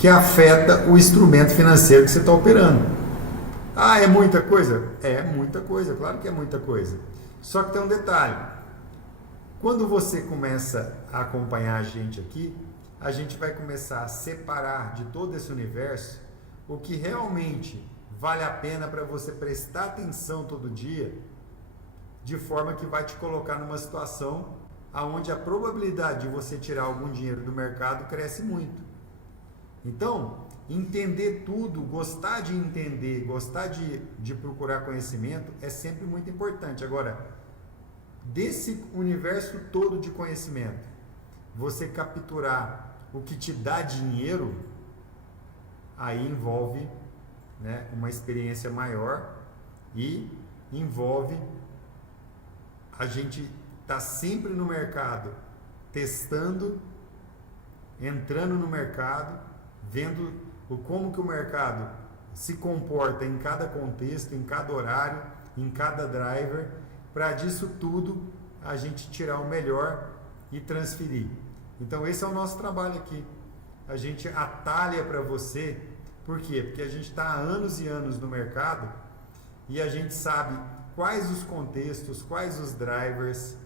que afeta o instrumento financeiro que você está operando. Ah, é muita coisa? É muita coisa, claro que é muita coisa. Só que tem um detalhe. Quando você começa a acompanhar a gente aqui, a gente vai começar a separar de todo esse universo o que realmente vale a pena para você prestar atenção todo dia, de forma que vai te colocar numa situação onde a probabilidade de você tirar algum dinheiro do mercado cresce muito. Então, entender tudo, gostar de entender, gostar de procurar conhecimento é sempre muito importante. Agora, desse universo todo de conhecimento, você capturar o que te dá dinheiro, aí envolve, né, uma experiência maior e envolve a gente estar sempre no mercado, testando, entrando no mercado, vendo como que o mercado se comporta em cada contexto, em cada horário, em cada driver, para disso tudo a gente tirar o melhor e transferir. Então esse é o nosso trabalho aqui. A gente atalha para você. Por quê? Porque a gente está há anos e anos no mercado e a gente sabe quais os contextos, quais os drivers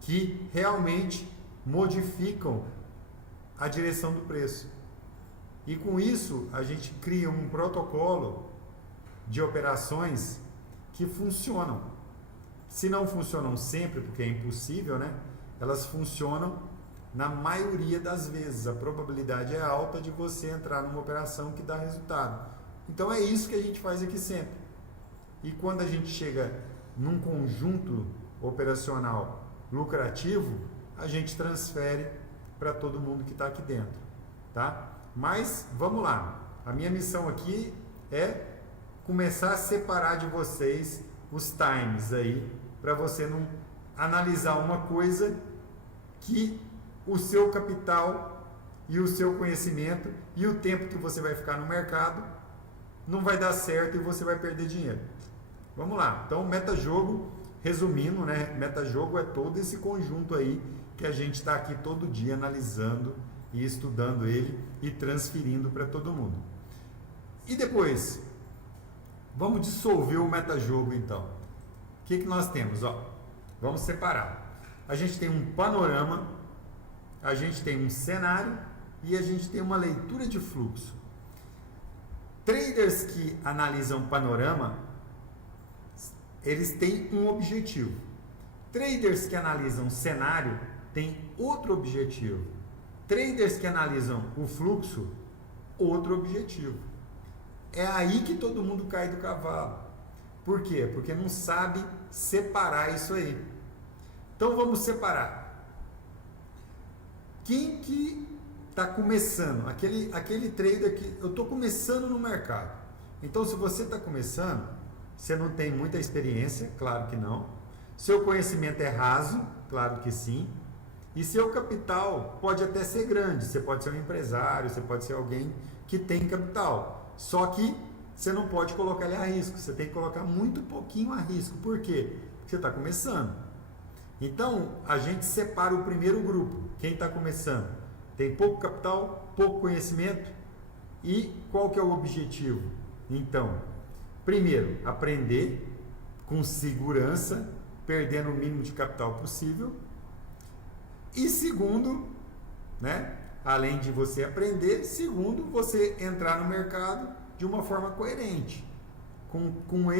que realmente modificam a direção do preço. E com isso a gente cria um protocolo de operações que funcionam. Se não funcionam sempre, porque é impossível, né? Elas funcionam na maioria das vezes. A probabilidade é alta de você entrar numa operação que dá resultado. Então é isso que a gente faz aqui sempre. E quando a gente chega num conjunto operacional lucrativo, a gente transfere para todo mundo que está aqui dentro, tá? Mas vamos lá. A minha missão aqui é começar a separar de vocês os times aí, para você não analisar uma coisa que o seu capital e o seu conhecimento e o tempo que você vai ficar no mercado não vai dar certo e você vai perder dinheiro. Vamos lá. Então, metajogo, resumindo, né? Metajogo é todo esse conjunto aí que a gente está aqui todo dia analisando e estudando ele e transferindo para todo mundo. E depois, vamos dissolver o metajogo então. O que nós temos? Ó, vamos separar. A gente tem um panorama, a gente tem um cenário e a gente tem uma leitura de fluxo. Traders que analisam panorama, eles têm um objetivo. Traders que analisam cenário têm outro objetivo. Traders que analisam o fluxo, outro objetivo. É aí que todo mundo cai do cavalo. Por quê? Porque não sabe separar isso aí. Então vamos separar. Quem que está começando? Aquele trader que eu estou começando no mercado. Então se você está começando, você não tem muita experiência, claro que não. Seu conhecimento é raso, claro que sim. E seu capital pode até ser grande. Você pode ser um empresário, você pode ser alguém que tem capital. Só que você não pode colocar ele a risco. Você tem que colocar muito pouquinho a risco. Por quê? Porque você está começando. Então, a gente separa o primeiro grupo. Quem está começando? Tem pouco capital, pouco conhecimento. E qual que é o objetivo? Então, primeiro, aprender com segurança, perdendo o mínimo de capital possível. E segundo, né, além de você aprender, segundo, você entrar no mercado de uma forma coerente, com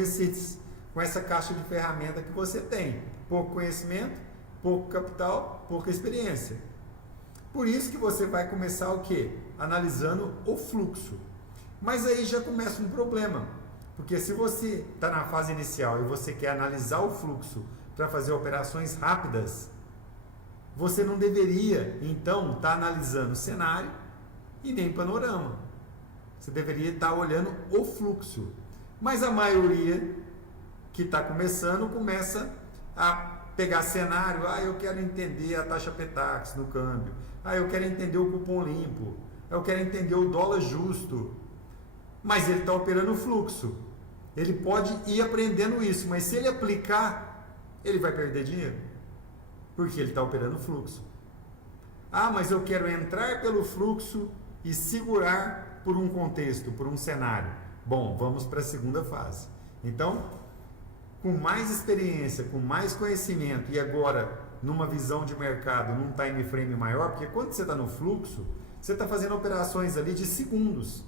essa caixa de ferramenta que você tem. Pouco conhecimento, pouco capital, pouca experiência. Por isso que você vai começar o quê? Analisando o fluxo. Mas aí já começa um problema. Porque se você está na fase inicial e você quer analisar o fluxo para fazer operações rápidas, você não deveria, então, estar analisando cenário e nem panorama. Você deveria estar olhando o fluxo. Mas a maioria que está começando, começa a pegar cenário. Eu quero entender a taxa Petax no câmbio. Eu quero entender o cupom limpo. Eu quero entender o dólar justo. Mas ele está operando o fluxo. Ele pode ir aprendendo isso, mas se ele aplicar, ele vai perder dinheiro. Porque ele está operando o fluxo. Mas eu quero entrar pelo fluxo e segurar por um contexto, por um cenário. Bom, vamos para a segunda fase. Então, com mais experiência, com mais conhecimento e agora numa visão de mercado, num time frame maior, porque quando você está no fluxo, você está fazendo operações ali de segundos.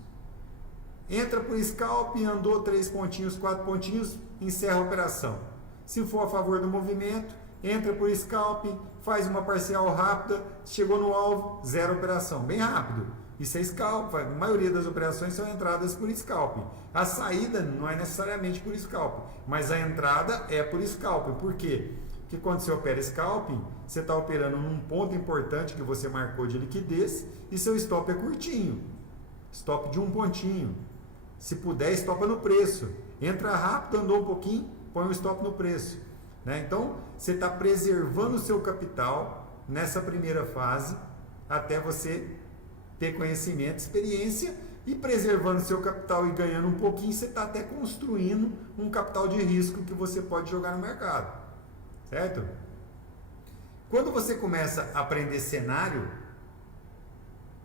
Entra por scalp, andou 3 pontinhos, 4 pontinhos, encerra a operação. Se for a favor do movimento, entra por scalp, faz uma parcial rápida, chegou no alvo, zero operação, bem rápido. Isso é scalp, a maioria das operações são entradas por scalp. A saída não é necessariamente por scalp, mas a entrada é por scalp. Por quê? Porque quando você opera scalping, você está operando num ponto importante que você marcou de liquidez e seu stop é curtinho. Stop de um pontinho. Se puder, stopa no preço. Entra rápido, andou um pouquinho, põe um stop no preço. Né? Então, você está preservando o seu capital nessa primeira fase até você ter conhecimento, experiência e preservando o seu capital e ganhando um pouquinho, você está até construindo um capital de risco que você pode jogar no mercado. Certo? Quando você começa a aprender cenário,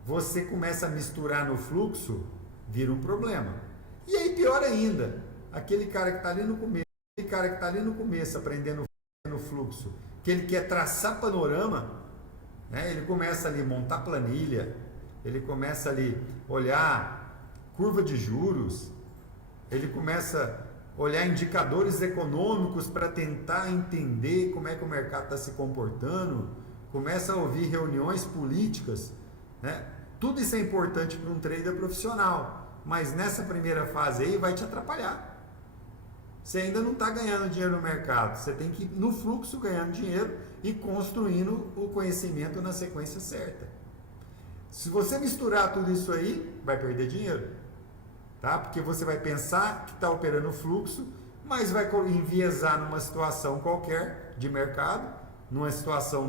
você começa a misturar no fluxo, vira um problema. E aí pior ainda, aquele cara que está ali no começo, aprendendo no fluxo, que ele quer traçar panorama, né? Ele começa ali a montar planilha, ele começa ali a olhar curva de juros, ele começa a olhar indicadores econômicos para tentar entender como é que o mercado está se comportando, começa a ouvir reuniões políticas, né? Tudo isso é importante para um trader profissional, mas nessa primeira fase aí vai te atrapalhar. Você ainda não está ganhando dinheiro no mercado, você tem que ir no fluxo ganhando dinheiro e construindo o conhecimento na sequência certa. Se você misturar tudo isso aí, vai perder dinheiro, tá? Porque você vai pensar que está operando fluxo, mas vai enviesar numa situação qualquer de mercado, numa situação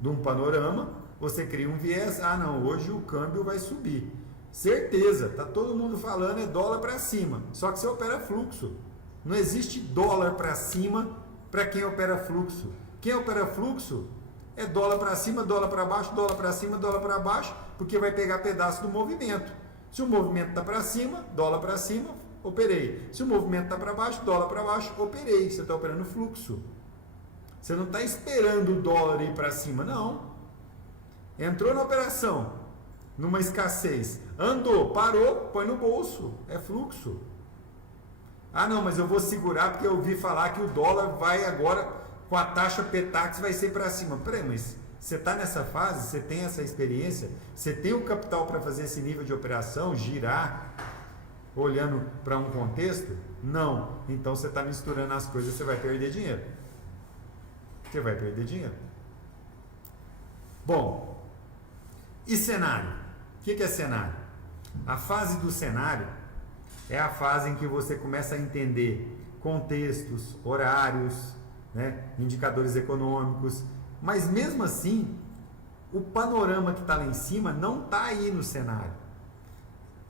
de um panorama. Você cria um viés, não, hoje o câmbio vai subir. Certeza, tá todo mundo falando é dólar para cima, só que você opera fluxo. Não existe dólar para cima para quem opera fluxo. Quem opera fluxo é dólar para cima, dólar para baixo, dólar para cima, dólar para baixo, porque vai pegar pedaço do movimento. Se o movimento está para cima, dólar para cima, operei. Se o movimento está para baixo, dólar para baixo, operei. Você está operando fluxo. Você não está esperando o dólar ir para cima, não. Entrou na operação, numa escassez, andou, parou, põe no bolso, é fluxo. Não, mas eu vou segurar porque eu ouvi falar que o dólar vai agora, com a taxa Petax, vai ser para cima. Peraí, mas você está nessa fase, você tem essa experiência, você tem o capital para fazer esse nível de operação, girar, olhando para um contexto? Não. Então você está misturando as coisas, você vai perder dinheiro. Você vai perder dinheiro. Bom, e cenário? O que é cenário? A fase do cenário é a fase em que você começa a entender contextos, horários, né, indicadores econômicos, mas mesmo assim, o panorama que está lá em cima não está aí no cenário.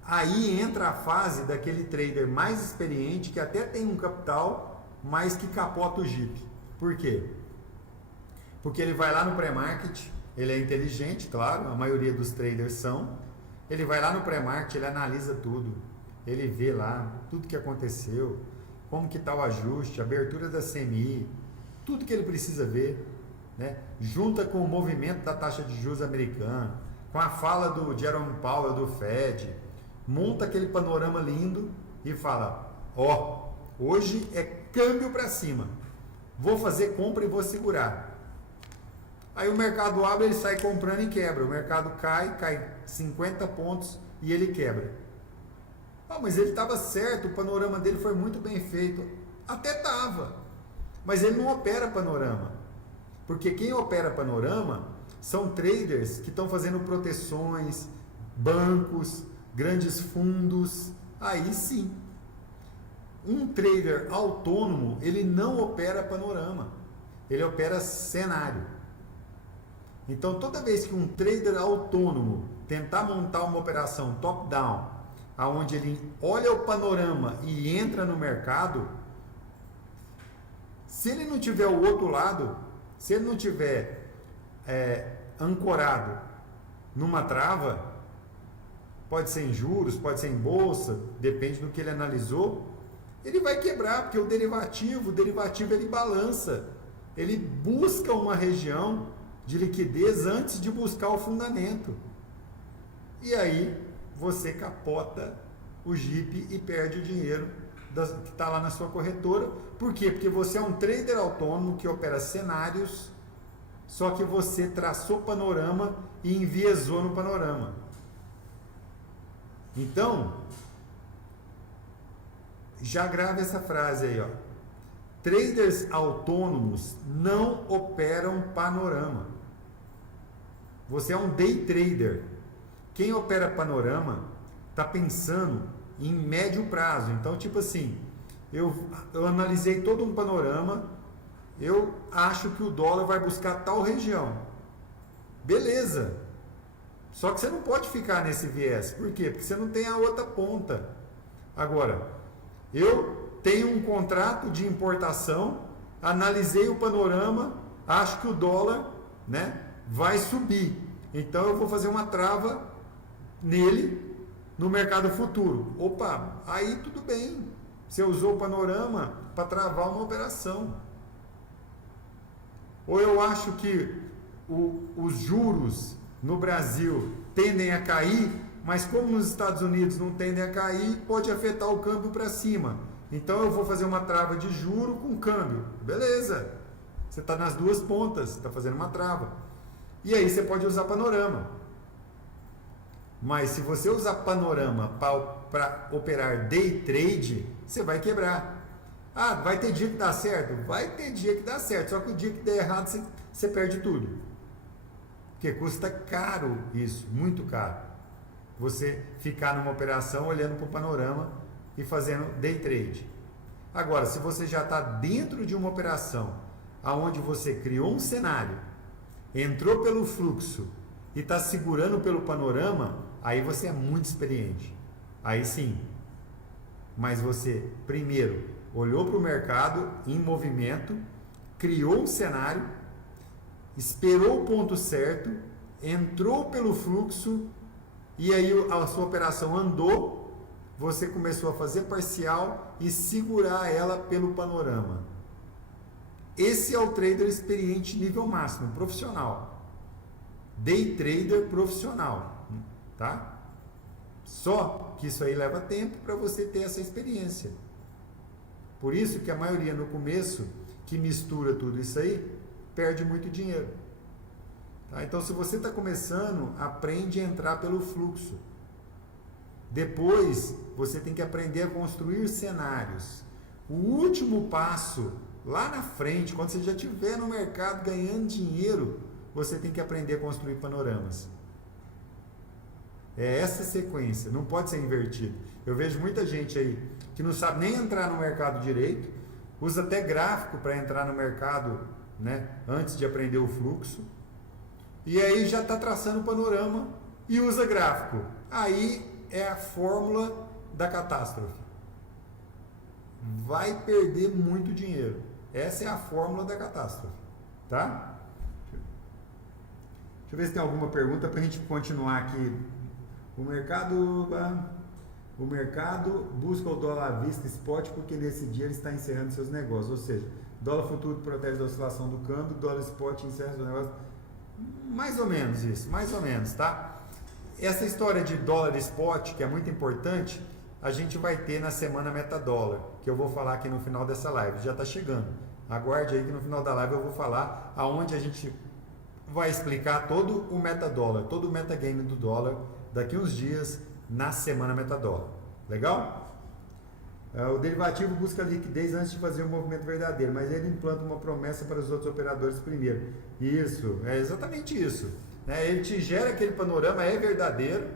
Aí entra a fase daquele trader mais experiente que até tem um capital, mas que capota o Jeep. Por quê? Porque ele vai lá no pré-market, ele é inteligente, claro, a maioria dos traders são. Ele vai lá no pré-market, ele analisa tudo. Ele vê lá tudo que aconteceu, como que está o ajuste, a abertura da CMI, tudo que ele precisa ver, né? Junta com o movimento da taxa de juros americana, com a fala do Jerome Powell do Fed, monta aquele panorama lindo e fala, hoje é câmbio para cima, vou fazer compra e vou segurar. Aí o mercado abre, ele sai comprando e quebra. O mercado cai 50 pontos e ele quebra. Mas ele estava certo, o panorama dele foi muito bem feito. Até estava. Mas ele não opera panorama. Porque quem opera panorama são traders que estão fazendo proteções, bancos, grandes fundos. Aí sim. Um trader autônomo, ele não opera panorama. Ele opera cenário. Então, toda vez que um trader autônomo tentar montar uma operação top-down, onde ele olha o panorama e entra no mercado, se ele não tiver o outro lado, se ele não tiver ancorado numa trava, pode ser em juros, pode ser em bolsa, depende do que ele analisou, ele vai quebrar, porque o derivativo ele balança, ele busca uma região de liquidez antes de buscar o fundamento. E aí você capota o Jeep e perde o dinheiro que está lá na sua corretora. Por quê? Porque você é um trader autônomo que opera cenários, só que você traçou panorama e enviesou no panorama. Então, já grava essa frase aí, ó. Traders autônomos não operam panorama. Você é um day trader. Quem opera panorama está pensando em médio prazo. Então, tipo assim, eu analisei todo um panorama, eu acho que o dólar vai buscar tal região. Beleza. Só que você não pode ficar nesse viés. Por quê? Porque você não tem a outra ponta. Agora, eu tenho um contrato de importação, analisei o panorama, acho que o dólar, né, vai subir. Então eu vou fazer uma trava nele no mercado futuro. Opa, aí tudo bem. Você usou o panorama para travar uma operação. Ou eu acho que os juros no Brasil tendem a cair, mas como nos Estados Unidos não tendem a cair, pode afetar o câmbio para cima. Então eu vou fazer uma trava de juro com câmbio. Beleza. Você está nas duas pontas, está fazendo uma trava. E aí você pode usar panorama. Mas se você usar panorama para operar day trade, você vai quebrar. Ah, vai ter dia que dá certo? Vai ter dia que dá certo. Só que o dia que der errado, você perde tudo. Porque custa caro isso, muito caro. Você ficar numa operação olhando para o panorama e fazendo day trade. Agora, se você já está dentro de uma operação onde você criou um cenário, entrou pelo fluxo e está segurando pelo panorama, aí você é muito experiente. Aí sim. Mas você, primeiro, olhou para o mercado em movimento, criou um cenário, esperou o ponto certo, entrou pelo fluxo e aí a sua operação andou, você começou a fazer parcial e segurar ela pelo panorama. Esse é o trader experiente nível máximo, profissional. Day trader profissional, tá? Só que isso aí leva tempo para você ter essa experiência. Por isso que a maioria no começo, que mistura tudo isso aí, perde muito dinheiro. Tá? Então, se você está começando, aprende a entrar pelo fluxo. Depois, você tem que aprender a construir cenários. O último passo, lá na frente, quando você já estiver no mercado ganhando dinheiro, você tem que aprender a construir panoramas. É essa sequência, não pode ser invertido. Eu vejo muita gente aí que não sabe nem entrar no mercado direito, usa até gráfico para entrar no mercado, né, antes de aprender o fluxo, e aí já está traçando o panorama e usa gráfico. Aí é a fórmula da catástrofe. Vai perder muito dinheiro. Essa é a fórmula da catástrofe. Tá? Deixa eu ver se tem alguma pergunta para a gente continuar aqui. O mercado busca o dólar à vista spot porque nesse dia ele está encerrando seus negócios. Ou seja, dólar futuro protege da oscilação do câmbio, dólar spot encerra seus negócios. Mais ou menos isso, mais ou menos, tá? Essa história de dólar spot, que é muito importante, a gente vai ter na semana metadólar, que eu vou falar aqui no final dessa live, já está chegando. Aguarde aí que no final da live eu vou falar aonde a gente vai explicar todo o metadólar, todo o metagame do dólar daqui uns dias na semana metadólar. Legal? O derivativo busca liquidez antes de fazer o movimento verdadeiro, mas ele implanta uma promessa para os outros operadores primeiro. Isso, é exatamente isso. Ele te gera aquele panorama, é verdadeiro,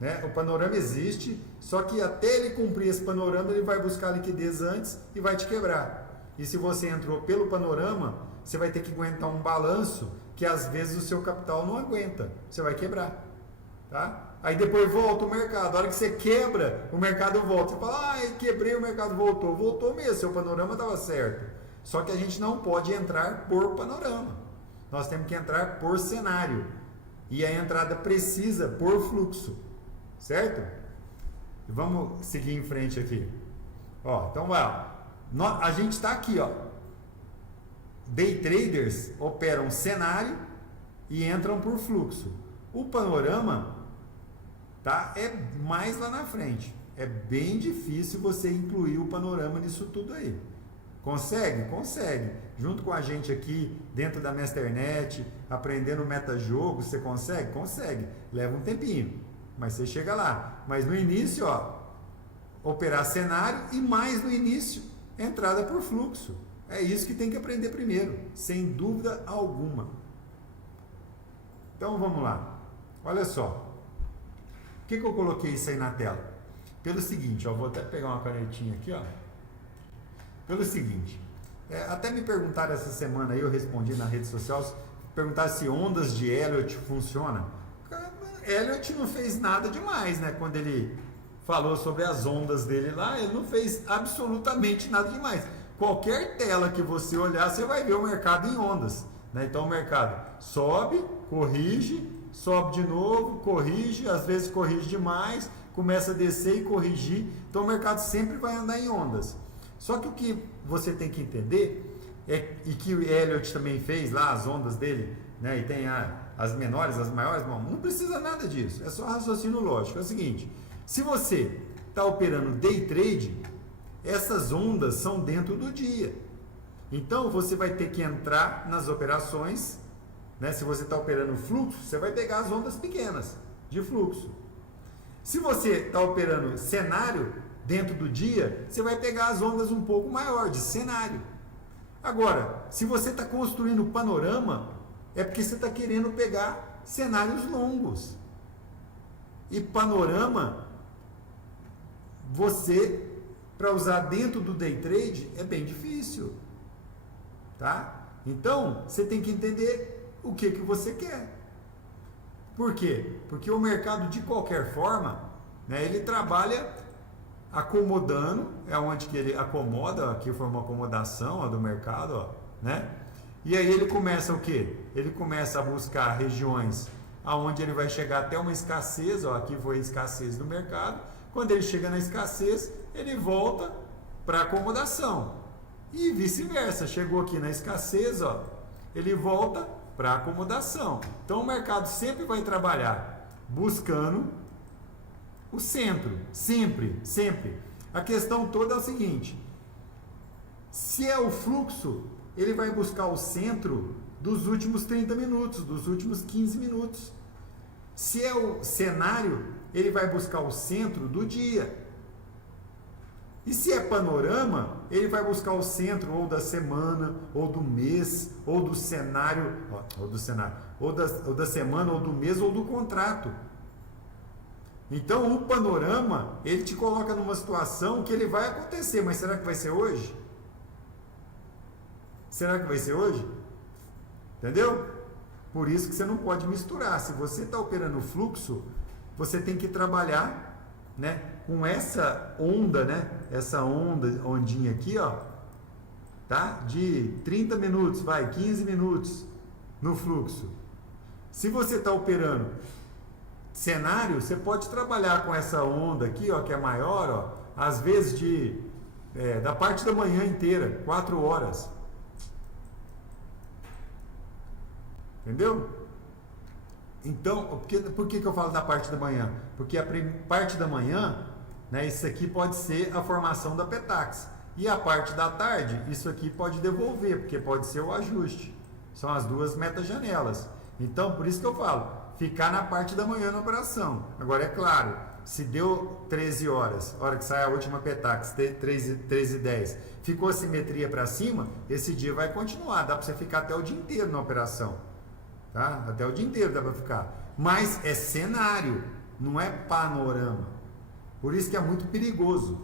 né? O panorama existe, só que até ele cumprir esse panorama, ele vai buscar liquidez antes e vai te quebrar. E se você entrou pelo panorama, você vai ter que aguentar um balanço que às vezes o seu capital não aguenta, você vai quebrar. Tá? Aí depois volta o mercado, a hora que você quebra, o mercado volta. Você fala, quebrei, o mercado voltou. Voltou mesmo, seu panorama estava certo. Só que a gente não pode entrar por panorama. Nós temos que entrar por cenário. E a entrada precisa por fluxo. certo? Vamos seguir em frente aqui. Ó, então vai, ó. A gente está aqui, ó. Day traders operam cenário e entram por fluxo. O panorama, tá, é mais lá na frente. É bem difícil você incluir o panorama nisso tudo aí. Consegue? Consegue. Junto com a gente aqui, dentro da Masternet, aprendendo metajogo, você consegue? Consegue. Leva um tempinho, mas você chega lá. Mas no início, ó, operar cenário e mais no início, entrada por fluxo. É isso que tem que aprender primeiro, sem dúvida alguma. Então vamos lá. Olha só. Por que eu coloquei isso aí na tela? Pelo seguinte, ó, vou até pegar uma canetinha aqui, ó. Pelo seguinte, até me perguntaram essa semana aí, eu respondi na rede social, perguntaram se ondas de Elliott funciona. Elliott não fez nada demais, né? Quando ele falou sobre as ondas dele lá, ele não fez absolutamente nada demais. Qualquer tela que você olhar, você vai ver o mercado em ondas, né? Então o mercado sobe, corrige, sobe de novo, corrige, às vezes corrige demais, começa a descer e corrigir. Então o mercado sempre vai andar em ondas. Só que o que você tem que entender, e que o Elliott também fez lá, as ondas dele, né, e tem as menores, as maiores, não precisa nada disso, é só raciocínio lógico. É o seguinte, se você está operando day trade, essas ondas são dentro do dia. Então você vai ter que entrar nas operações, né, se você está operando fluxo, você vai pegar as ondas pequenas de fluxo. Se você está operando cenário, dentro do dia, você vai pegar as ondas um pouco maior de cenário. Agora, se você está construindo panorama, é porque você está querendo pegar cenários longos. E panorama, você, para usar dentro do day trade, é bem difícil. Tá? Então, você tem que entender o que você quer. Por quê? Porque o mercado, de qualquer forma, né, ele trabalha acomodando, é onde que ele acomoda, aqui foi uma acomodação ó, do mercado, ó, né? E aí ele começa o quê? Ele começa a buscar regiões aonde ele vai chegar até uma escassez, ó, aqui foi a escassez do mercado. Quando ele chega na escassez, ele volta para acomodação. E vice-versa, chegou aqui na escassez, ó, ele volta para acomodação. Então o mercado sempre vai trabalhar buscando o centro, sempre, sempre. A questão toda é o seguinte, se é o fluxo, ele vai buscar o centro dos últimos 30 minutos, dos últimos 15 minutos. Se é o cenário, ele vai buscar o centro do dia. E se é panorama, ele vai buscar o centro ou da semana, ou do mês, ou do cenário, ou da semana, ou do mês, ou do contrato. Então o panorama, ele te coloca numa situação que ele vai acontecer, mas será que vai ser hoje? Será que vai ser hoje? Entendeu? Por isso que você não pode misturar. Se você está operando fluxo, você tem que trabalhar, né, com essa onda, né, essa ondinha aqui, ó, tá? De 30 minutos, 15 minutos no fluxo. Se você está operando cenário, você pode trabalhar com essa onda aqui, ó, que é maior, ó, às vezes da parte da manhã inteira, 4 horas. Entendeu? Então, por que eu falo da parte da manhã? Porque a parte da manhã, né, isso aqui pode ser a formação da Petax. E a parte da tarde, isso aqui pode devolver, porque pode ser o ajuste. São as duas meta-janelas. Então, por isso que eu falo, ficar na parte da manhã na operação. Agora, é claro, se deu 13 horas, hora que sai a última Petax, 13h10, ficou simetria para cima, esse dia vai continuar. Dá para você ficar até o dia inteiro na operação. Tá? Até o dia inteiro dá para ficar. Mas é cenário, não é panorama. Por isso que é muito perigoso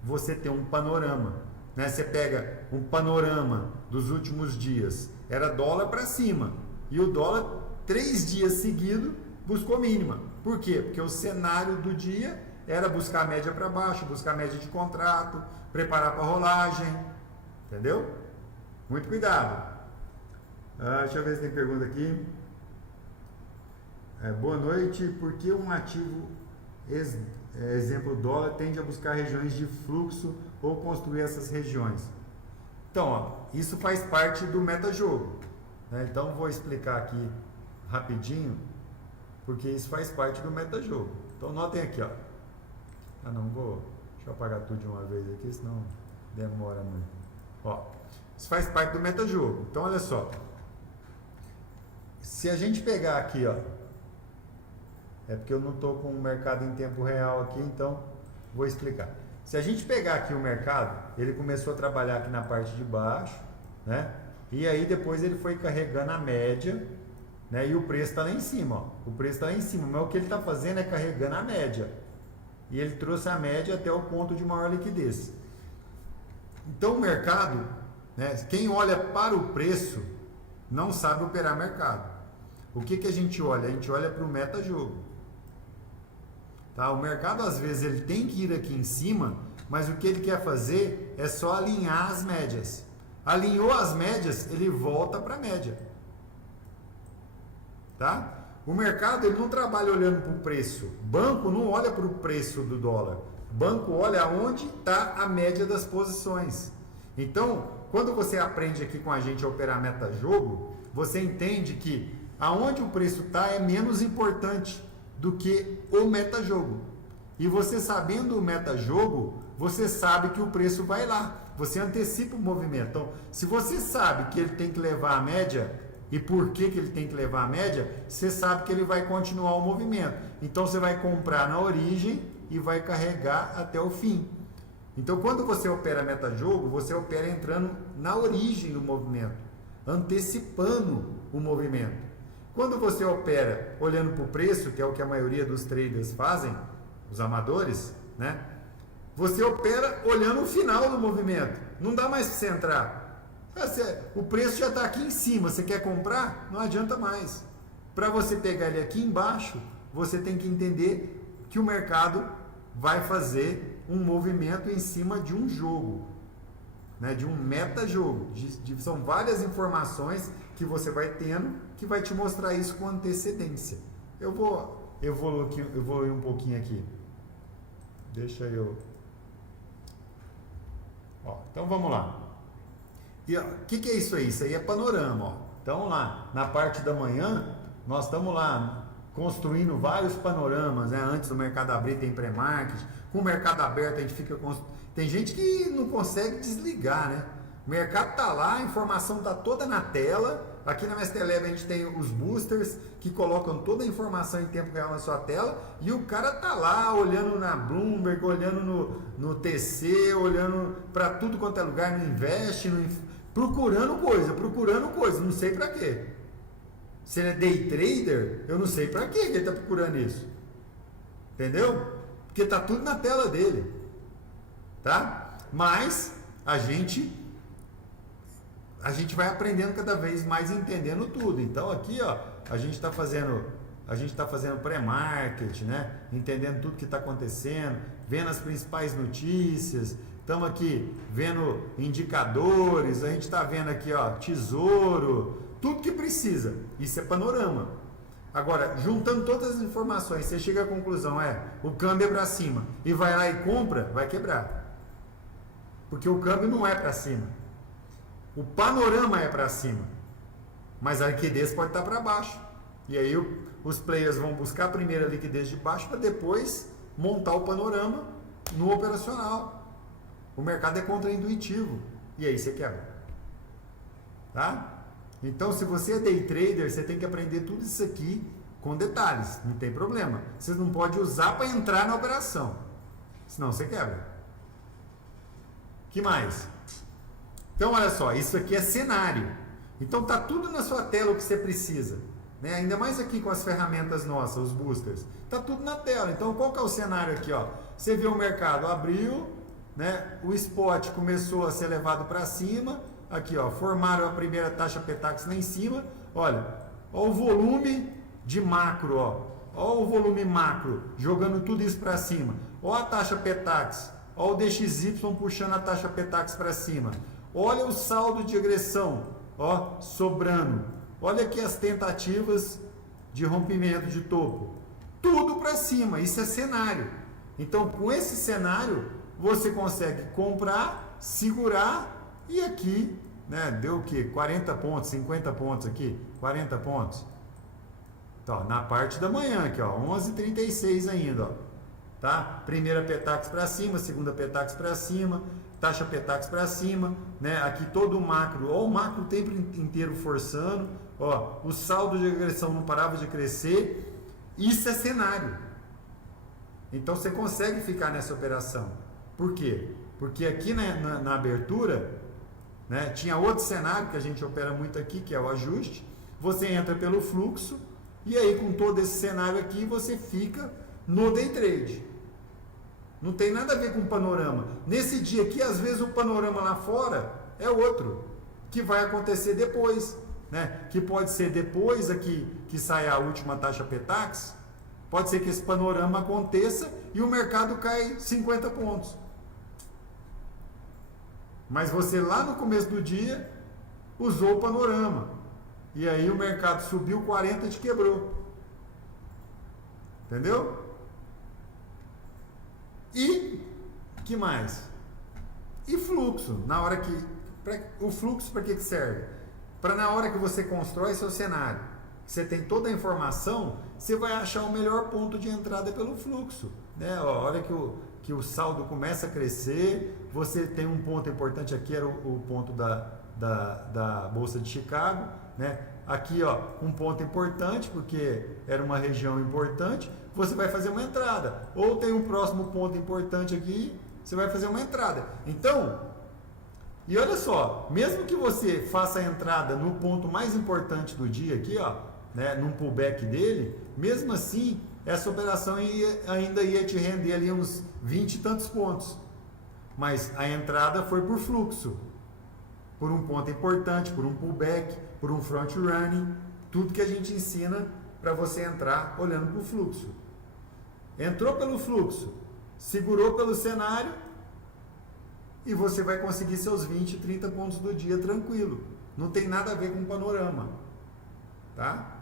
você ter um panorama. Né? Você pega um panorama dos últimos dias, era dólar para cima, e o dólar 3 dias seguidos buscou mínima. Por quê? Porque o cenário do dia era buscar a média para baixo, buscar a média de contrato, preparar para rolagem. Entendeu? Muito cuidado. Deixa eu ver se tem pergunta aqui. Boa noite. Por que um ativo, exemplo dólar, tende a buscar regiões de fluxo ou construir essas regiões? Então, ó, isso faz parte do metajogo, né? Então, vou explicar aqui rapidinho, porque isso faz parte do metajogo. Então, notem aqui, ó. Deixa eu apagar tudo de uma vez aqui, senão demora muito. Ó, isso faz parte do metajogo. Então, olha só. Se a gente pegar aqui, ó, é porque eu não estou com o mercado em tempo real aqui, então vou explicar. Se a gente pegar aqui o mercado, ele começou a trabalhar aqui na parte de baixo, né? E aí depois ele foi carregando a média, né? E o preço está lá em cima, ó. O preço está lá em cima, mas o que ele está fazendo é carregando a média. E ele trouxe a média até o ponto de maior liquidez. Então o mercado, né? Quem olha para o preço não sabe operar mercado. O que a gente olha? A gente olha para o metajogo. Tá? O mercado às vezes ele tem que ir aqui em cima, mas o que ele quer fazer é só alinhar as médias. Alinhou as médias, ele volta para a média. Tá? O mercado ele não trabalha olhando para o preço. Banco não olha para o preço do dólar. Banco olha aonde está a média das posições. Então, quando você aprende aqui com a gente a operar metajogo, você entende que aonde o preço está é menos importante do que o metajogo. E você sabendo o metajogo, você sabe que o preço vai lá. Você antecipa o movimento. Então, se você sabe que ele tem que levar a média, e por que ele tem que levar a média, você sabe que ele vai continuar o movimento. Então, você vai comprar na origem e vai carregar até o fim. Então, quando você opera metajogo, você opera entrando na origem do movimento, antecipando o movimento. Quando você opera olhando para o preço, que é o que a maioria dos traders fazem, os amadores, né? Você opera olhando o final do movimento. Não dá mais para você entrar. O preço já está aqui em cima. Você quer comprar? Não adianta mais. Para você pegar ele aqui embaixo, você tem que entender que o mercado vai fazer um movimento em cima de um jogo, né? De um metajogo. São várias informações que você vai tendo que vai te mostrar isso com antecedência. Eu vou evoluir um pouquinho aqui. Deixa eu... Ó, então vamos lá. E o que é isso aí? Isso aí é panorama. Ó. Então lá, na parte da manhã, nós estamos lá construindo vários panoramas, né? Antes do mercado abrir tem pré-market. Com o mercado aberto a gente fica... Tem gente que não consegue desligar, né? O mercado está lá, a informação está toda na tela. Aqui na MST Lab a gente tem os boosters que colocam toda a informação em tempo real na sua tela. E o cara está lá olhando na Bloomberg, olhando no TC, olhando para tudo quanto é lugar, no Invest, procurando coisa. Não sei para quê. Se ele é day trader, eu não sei para que ele está procurando isso. Entendeu? Porque está tudo na tela dele. Tá? Mas a gente vai aprendendo cada vez mais, entendendo tudo. Então aqui, ó, a gente está fazendo pré-market, né? Entendendo tudo que está acontecendo, vendo as principais notícias. Estamos aqui vendo indicadores. A gente está vendo aqui, ó, tesouro, tudo que precisa. Isso é panorama. Agora, juntando todas as informações, você chega à conclusão, o câmbio é para cima e vai lá e compra, vai quebrar. Porque o câmbio não é para cima. O panorama é para cima, mas a liquidez pode estar para baixo. E aí os players vão buscar primeiro a liquidez de baixo para depois montar o panorama no operacional. O mercado é contraintuitivo e aí você quebra. Tá? Então, se você é day trader, você tem que aprender tudo isso aqui com detalhes. Não tem problema. Você não pode usar para entrar na operação, senão você quebra. Que mais? Então, olha só, isso aqui é cenário. Então, tá tudo na sua tela o que você precisa, né? Ainda mais aqui com as ferramentas nossas, os boosters. Tá tudo na tela. Então, qual que é o cenário aqui, ó? Você vê o mercado abriu, né? O spot começou a ser levado para cima. Aqui, ó, formaram a primeira taxa Petax lá em cima. Olha, ó o volume de macro, ó. Ó o volume macro, jogando tudo isso para cima. Ó a taxa Petax. Ó o DXY puxando a taxa Petax para cima. Olha o saldo de agressão, ó, sobrando. Olha aqui as tentativas de rompimento de topo, tudo para cima. Isso é cenário. Então, com esse cenário, você consegue comprar, segurar e aqui, né, deu o quê? 40 pontos, 50 pontos aqui, 40 pontos. Então, na parte da manhã aqui, ó, 11h36 ainda, ó, tá? Primeira Petax para cima, segunda Petax para cima, taxa Petax para cima, né? Aqui todo o macro, ó, o macro o tempo inteiro forçando, ó, o saldo de regressão não parava de crescer. Isso é cenário. Então você consegue ficar nessa operação. Por quê? Porque aqui na abertura, né, tinha outro cenário que a gente opera muito aqui, que é o ajuste. Você entra pelo fluxo e aí com todo esse cenário aqui você fica no day trade. Não tem nada a ver com o panorama. Nesse dia aqui, às vezes o panorama lá fora é outro, que vai acontecer depois, né? Que pode ser depois aqui que sai a última taxa Petax, pode ser que esse panorama aconteça e o mercado cai 50 pontos. Mas você lá no começo do dia usou o panorama. E aí o mercado subiu 40 e te quebrou. Entendeu? E que mais? E fluxo. Na hora que o fluxo para que serve? Para na hora que você constrói seu cenário, você tem toda a informação, você vai achar o melhor ponto de entrada pelo fluxo, né? A hora que o saldo começa a crescer, você tem um ponto importante aqui, era o ponto da Bolsa de Chicago, né? Aqui, ó, um ponto importante, porque era uma região importante, você vai fazer uma entrada. Ou tem um próximo ponto importante aqui, você vai fazer uma entrada. Então, e olha só, mesmo que você faça a entrada no ponto mais importante do dia aqui, ó, né, num pullback dele, mesmo assim, essa operação ainda ia te render ali uns 20 e tantos pontos. Mas a entrada foi por fluxo, por um ponto importante, por um pullback, por um front running, tudo que a gente ensina para você entrar olhando para o fluxo. Entrou pelo fluxo, segurou pelo cenário e você vai conseguir seus 20, 30 pontos do dia tranquilo. Não tem nada a ver com o panorama, tá?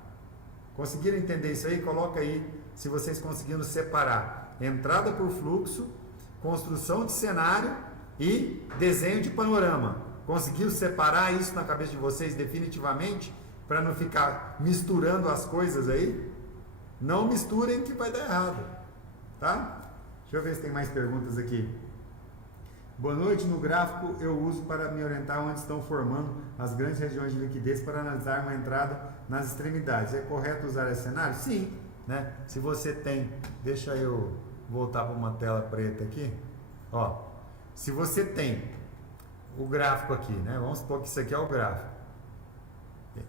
Conseguiram entender isso aí? Coloca aí se vocês conseguiram separar entrada por fluxo, construção de cenário e desenho de panorama. Conseguiram separar isso na cabeça de vocês definitivamente? Para não ficar misturando as coisas aí? Não misturem que vai dar errado, tá? Deixa eu ver se tem mais perguntas aqui. Boa noite. No gráfico eu uso para me orientar onde estão formando as grandes regiões de liquidez para analisar uma entrada nas extremidades. É correto usar esse cenário? Sim, né? Se você tem, deixa eu voltar para uma tela preta aqui, ó. Se você tem o gráfico aqui, né? Vamos supor que isso aqui é o gráfico,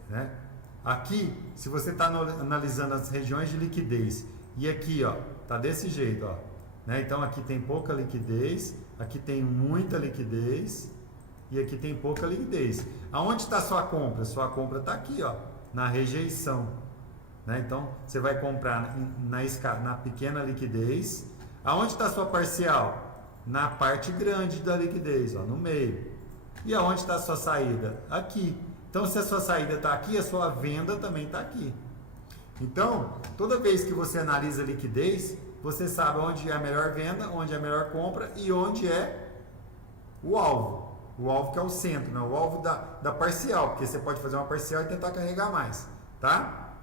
né? Aqui, se você está analisando as regiões de liquidez e aqui, ó, tá desse jeito, ó, né? Então aqui tem pouca liquidez, aqui tem muita liquidez e aqui tem pouca liquidez. Aonde está sua compra? Sua compra está aqui, ó, na rejeição, né? Então você vai comprar na pequena liquidez. Aonde está sua parcial? Na parte grande da liquidez, ó, no meio. E aonde está a sua saída? Aqui. Então, se a sua saída está aqui, a sua venda também está aqui. Então, toda vez que você analisa a liquidez, você sabe onde é a melhor venda, onde é a melhor compra e onde é o alvo. O alvo que é o centro, né? O alvo da parcial, porque você pode fazer uma parcial e tentar carregar mais, tá?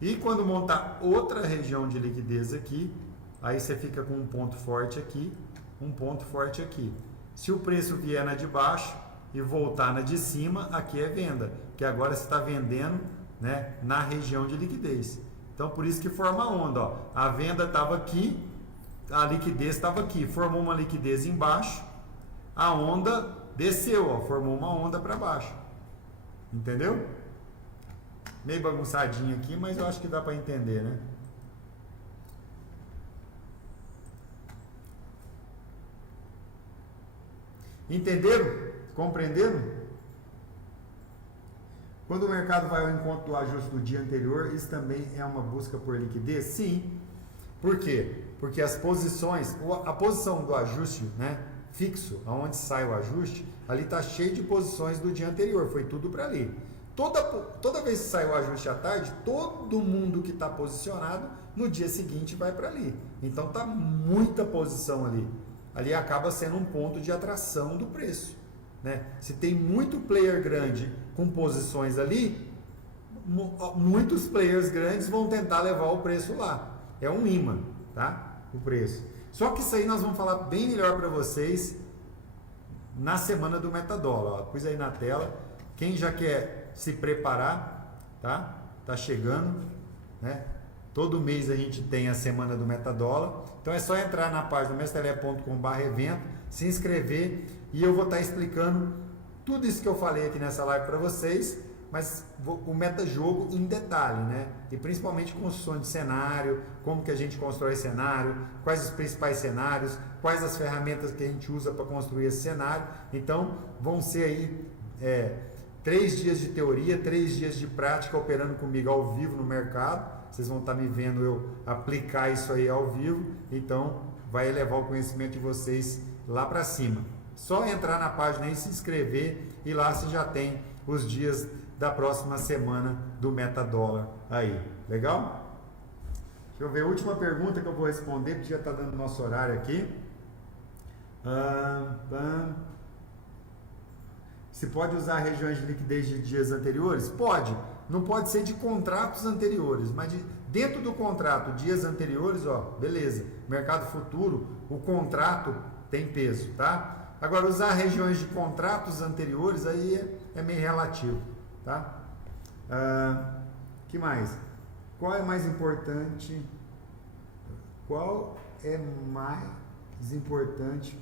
E quando montar outra região de liquidez aqui, aí você fica com um ponto forte aqui, um ponto forte aqui. Se o preço vier na de baixo e voltar na de cima, aqui é venda, que agora você está vendendo, né, na região de liquidez. Então por isso que forma a onda, ó. A venda estava aqui, a liquidez estava aqui, formou uma liquidez embaixo, a onda desceu, ó, formou uma onda para baixo. Entendeu? Meio bagunçadinho aqui, mas eu acho que dá para entender, né? Entenderam? Compreenderam? Quando o mercado vai ao encontro do ajuste do dia anterior, isso também é uma busca por liquidez? Sim. Por quê? Porque as posições, a posição do ajuste, né, fixo, aonde sai o ajuste, ali está cheio de posições do dia anterior, foi tudo para ali. Toda vez que sai o ajuste à tarde, todo mundo que está posicionado no dia seguinte vai para ali. Então tá muita posição ali. Ali acaba sendo um ponto de atração do preço, né? Se tem muito player grande com posições ali, muitos players grandes vão tentar levar o preço lá. É um imã, tá? O preço. Só que isso aí nós vamos falar bem melhor para vocês na semana do Metadólar. Ó, pus aí na tela. Quem já quer se preparar, tá? Tá chegando, né? Todo mês a gente tem a semana do Metadólar. Então é só entrar na página mestre.com/evento, se inscrever e eu vou estar explicando tudo isso que eu falei aqui nessa live para vocês, mas o metajogo em detalhe, né? E principalmente construção de cenário, como que a gente constrói cenário, quais os principais cenários, quais as ferramentas que a gente usa para construir esse cenário. Então vão ser aí 3 dias de teoria, 3 dias de prática operando comigo ao vivo no mercado. Vocês vão estar me vendo eu aplicar isso aí ao vivo, então vai elevar o conhecimento de vocês lá para cima. Só entrar na página e se inscrever e lá você já tem os dias da próxima semana do Metadólar aí. Legal? Deixa eu ver a última pergunta que eu vou responder, porque já está dando nosso horário aqui. Se pode usar regiões de liquidez de dias anteriores? Pode. Não pode ser de contratos anteriores, mas dentro do contrato, dias anteriores, ó, beleza. Mercado futuro, o contrato tem peso, tá? Agora, usar regiões de contratos anteriores, aí é meio relativo, tá? Que mais? Qual é mais importante? Qual é mais importante?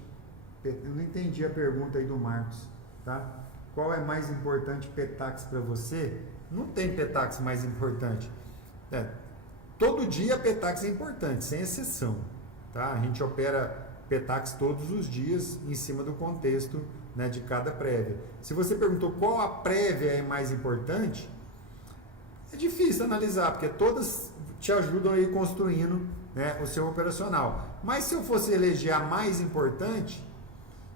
Eu não entendi a pergunta aí do Marcos, tá? Qual é mais importante Petax para você? Não tem Petax mais importante. Todo dia Petax é importante, sem exceção, tá? A gente opera Petax todos os dias em cima do contexto, né, de cada prévia. Se você perguntou qual a prévia é mais importante, é difícil analisar, porque todas te ajudam a ir construindo, né, o seu operacional. Mas se eu fosse eleger a mais importante,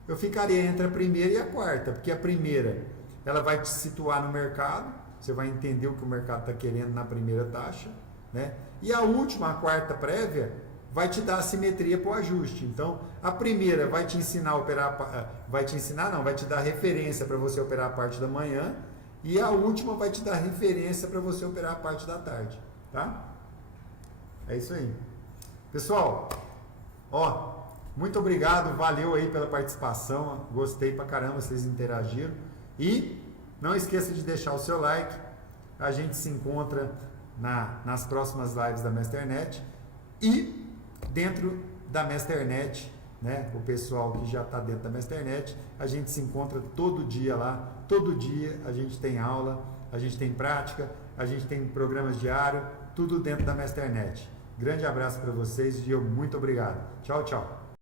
eu ficaria entre a primeira e a quarta, porque a primeira ela vai te situar no mercado, você vai entender o que o mercado está querendo na primeira taxa, né? E a última, a quarta prévia, vai te dar a simetria para o ajuste. Então, a primeira vai te ensinar a operar, vai te dar referência para você operar a parte da manhã, e a última vai te dar referência para você operar a parte da tarde, tá? É isso aí. Pessoal, ó, muito obrigado, valeu aí pela participação, gostei pra caramba, vocês interagiram. E não esqueça de deixar o seu like, a gente se encontra nas próximas lives da Masternet e dentro da Masternet, né, o pessoal que já está dentro da Masternet, a gente se encontra todo dia lá, todo dia a gente tem aula, a gente tem prática, a gente tem programas diários, tudo dentro da Masternet. Grande abraço para vocês e muito obrigado. Tchau, tchau.